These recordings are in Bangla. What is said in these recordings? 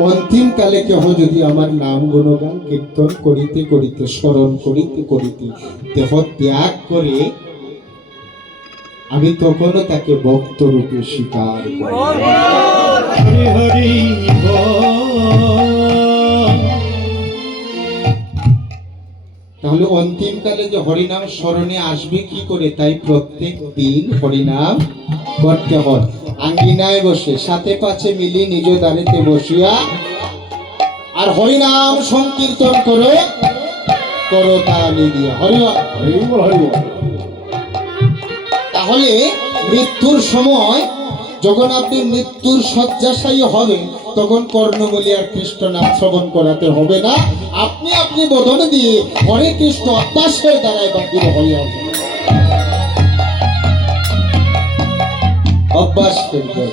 অন্তিম কালে কেহ যদি আমার নাম গুণগান কীর্তন করিতে করিতে স্মরণ করিতে করিতে দেহ ত্যাগ করে আমি তখনও তাকে ভক্ত রূপে স্বীকার করি। তাহলে অন্তিম কালে যে হরিনাম স্মরণে আসবে কি করে? তাই প্রত্যেক দিন হরিনাম করতে হয়। আঙ্গিনায় বসে সাথে পাছে মিলি নিজ দাঁড়িতে বসিয়া। আর হরিনাম সংকীর্তন করে করো তালি দিয়ে। হরি হরি তাহলে মৃত্যুর সময় যখন আপনি মৃত্যুর শয্যাশায়ী হবেন তখন কর্ণবলী আর কৃষ্ণ নাম শ্রবণ করাতে হবে না। আপনি আপনি বোধন দিয়ে হরে কৃষ্ণ অভ্যাসের দ্বারাই বাকি হয়ে হবে অভ্যাস করবে।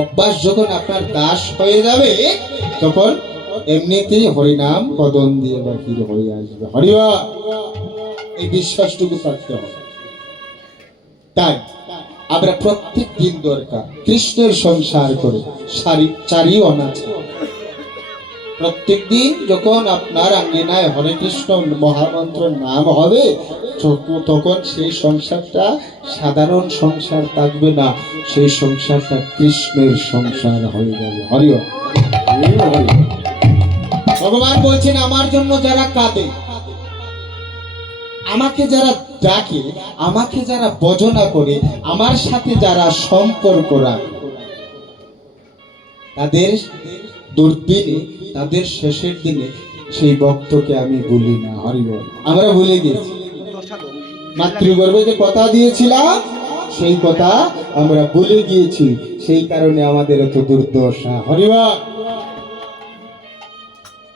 অভ্যাস যখন আপনার দাস হয়ে যাবে, তখন এমনিতেই হরিনাম কদন দিয়ে বাকির হয়ে আসবে। হরিবা, এই বিশ্বাসটুকু থাকতে হবে। তাই আমরা প্রত্যেক দিন দরকার কৃষ্ণের সংসার করে, সারি চারি অনাচে প্রত্যেক দিন যখন আপনার আঙ্গিনায় হরে কৃষ্ণ মহামন্ত্র নাম হবে, তখন সেই সংসারটা সাধারণ সংসার থাকবে না সেই সংসারটা কৃষ্ণের সংসার হয়ে যাবে হরিও। ভগবান বলছেন, আমার জন্য যারা কাঁদে, আমাকে যারা ডাকে, আমাকে যারা বজনা করে, আমার সাথে যারা সম্পর্ক রাখে, তাদের দুর্দিনে তাদের শেষের দিনে সেই ভক্তকে আমি ভুলি না হরিবল আমরা ভুলে গেছি। মাতৃগর্ভে যে কথা দিয়েছিলাম, সেই কথা আমরা ভুলে গিয়েছি। সেই কারণে আমাদের এত দুর্দশা হরিবল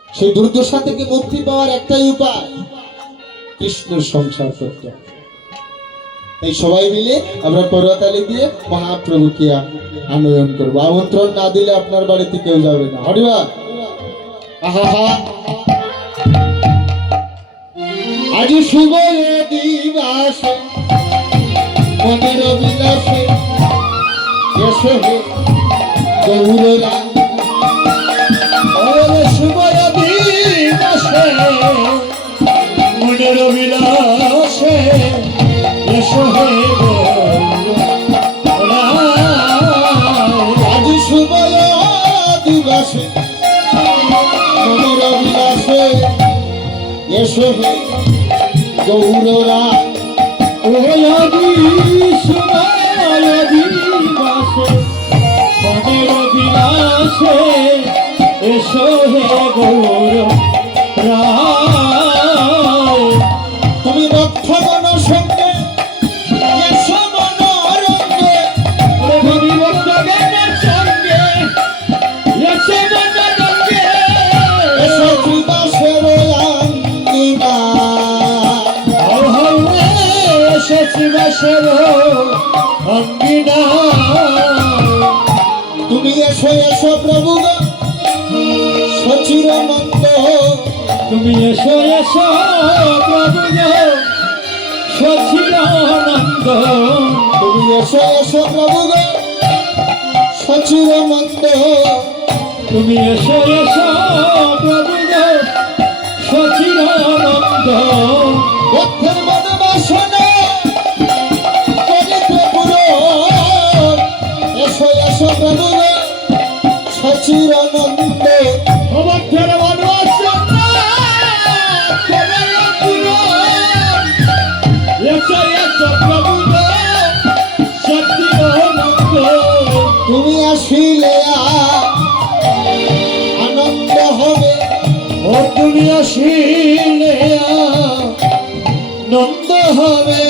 সেই দুর্দশা থেকে মুক্তি পাওয়ার একটাই উপায় কৃষ্ণের সংসার করতে। এই সবাই মিলে আমরা করতালি দিয়ে মহাপ্রভুকে আনয়ন করব। আমন্ত্রণ না দিলে আপনার বাড়িতে কেউ যাবে না হরিবা আজ শুভ দিবাস মনের বিলাসে এসো গৌররা শুভ দিবসে মনের বিলাসে এসো গৌর। এসো গৌররা ওয়াদি সুমায়াদি বাসে। মনের বিলাসে এসো হে গৌর প্রায় বাসের অঙ্গিনা। তুমি এসো এসো প্রভু গো, সচিরানন্দ তুমি এসো এসো প্রভু সচিরানন্দ তুমি এসো এসো প্রভু গো, সচিরানন্দ তুমি এসো এসো প্রভু ভক্তের মনে বাসনা। এসো সচিরানন্দ। প্রভু সচিরানন্দ তুমি আসিলে আনন্দ হবে। ও তুমি আসিলে নন্দ হবে।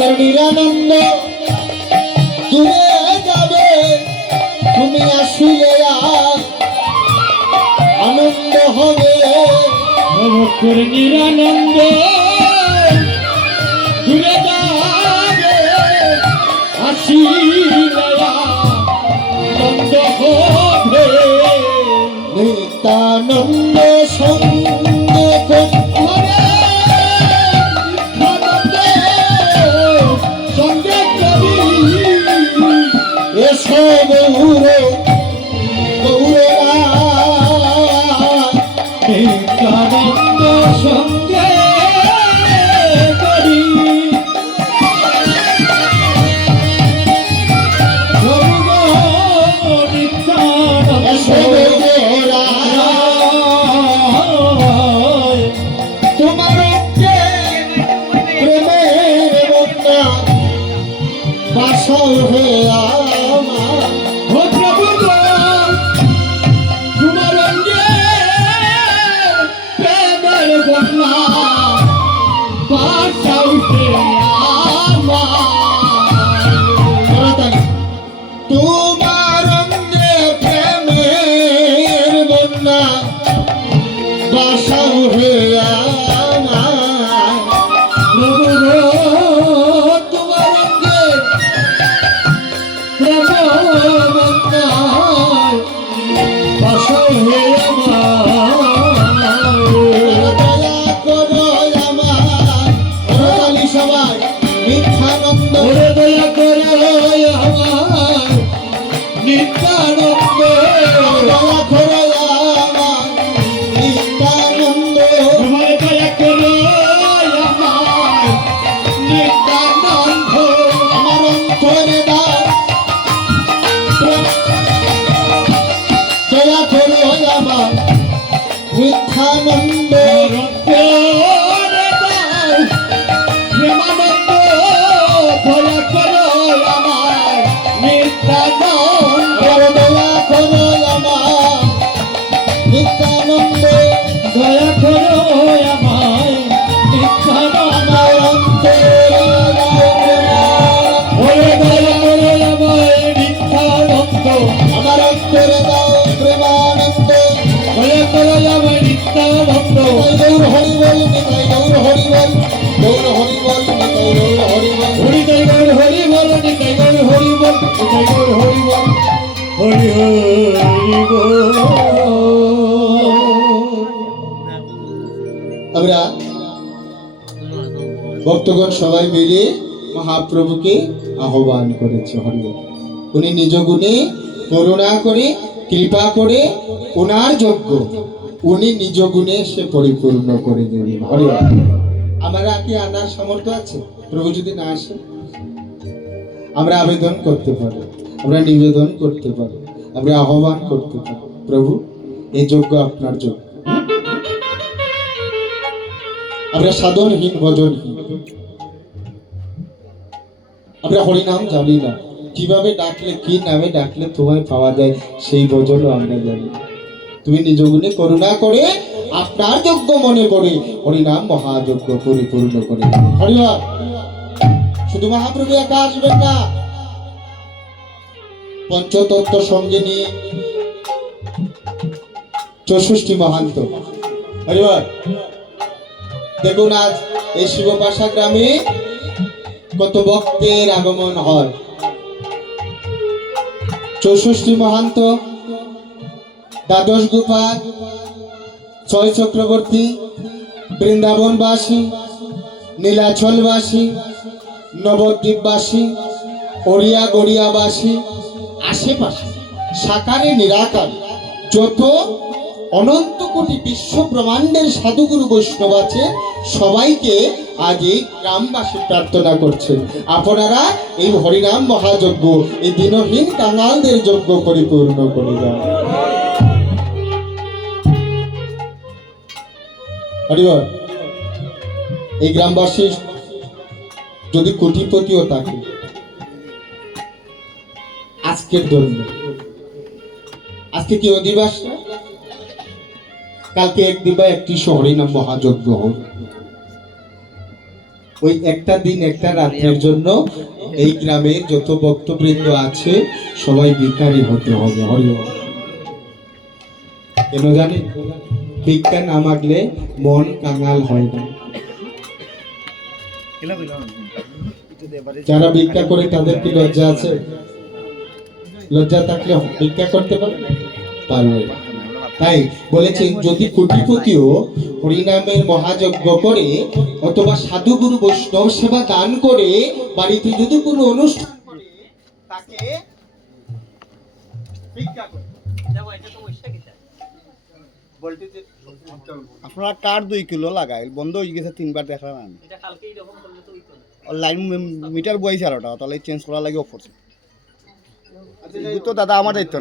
আপনার নিরানন্দ দূরে যাবে তুমি আসলে আনন্দ হবে। ভক্তর নিরানন্দ। মিথ্যানন্দ হরি হরি আমরা ভক্তগণ সবাই মিলে মহাপ্রভুকে আহ্বান করেছে হরিবল উনি নিজ গুণে করুণা করে, কৃপা করে, ওনার যোগ্য। উনি নিজ গুণে সে পরিপূর্ণ করে দেবেন হরিবল আমরা কি আনার সামর্থ্য আছে? প্রভু যদি না আসে, আমরা আবেদন করতে পারি। আমরা নিবেদন করতে পারি আমরা আহ্বান করতে পারি প্রভু, এই যোগ্য আপনার যোগ্য আমরা সাধনহীন, ভজনহীন। আমরা হরিনাম জানি না। কীভাবে ডাকলে, কি নামে ডাকলে তোমায় পাওয়া যায়, সেই ভজনও আমরা জানি। তুমি নিজ গুণে করুণা করে, আপনার যোগ্য মনে করে, হরিনাম মহাযজ্ঞ পরিপূর্ণ করে। হরিবার শুধু মহাপ্রভু একা আসবেন না। পঞ্চতত্ত্ব সঙ্গে নিয়ে চৌষষ্টি মহান্ত। হরিবার দেখুন আজ এই শিবপাশা গ্রামে কত ভক্তের আগমন হয়। চৌষষ্টি মহান্ত, দ্বাদশ গোপাল ছয় চক্রবর্তী, বৃন্দাবনবাসী, নীলাচলবাসী, নবদ্বীপবাসী, ওড়িয়া গড়িয়াবাসী আশেপাশে, সাকারে নিরাকার, যত অনন্ত কোটি বিশ্ব ব্রহ্মাণ্ডের সাধুগুরু বৈষ্ণব আছে, সবাইকে আজ এই গ্রামবাসী প্রার্থনা করছেন আপনারা এই হরিনাম মহাযজ্ঞ, এই দিনহীন কাঙালদের যজ্ঞ পরিপূর্ণ করে দেন হরিবল, এই গ্রামবাসী যদি কোটিপতিও থাকে আজকের জন্য। আজকে কি অধিবাস কালকে এক দিবা একটি শহরে নাম মহাযজ্ঞ হবে ওই একটা দিন, একটা রাত্রের জন্য এই গ্রামের যত ভক্তবৃন্দ আছে, সবাই ভিখারি হতে হবে। হরি কেন জানি? ভিক্ষা না মন কাঙাল হয় না। যারা ভিক্ষা করে তাদের কি লজ্জা আছে? লজ্জা থাকলে ভিক্ষা করতে পারবে? পারবে। তাই বলেছে যদি কোটিপতিও হরিনামের মহাযজ্ঞ করে অথবা সাধুগুরু বৈষ্ণব সেবা দান করে বাড়িতে যদি কোনো অনুষ্ঠান করে তাকে করে। আপনারা কার দুই কিলো লাগাইল? বন্ধ হয়ে গেছে তিনবার দেখলাম আমি। লাইন মিটার বইছে আর ওটা তাহলে চেঞ্জ করার লাগে অফার তো দাদা আমার দায়িত্ব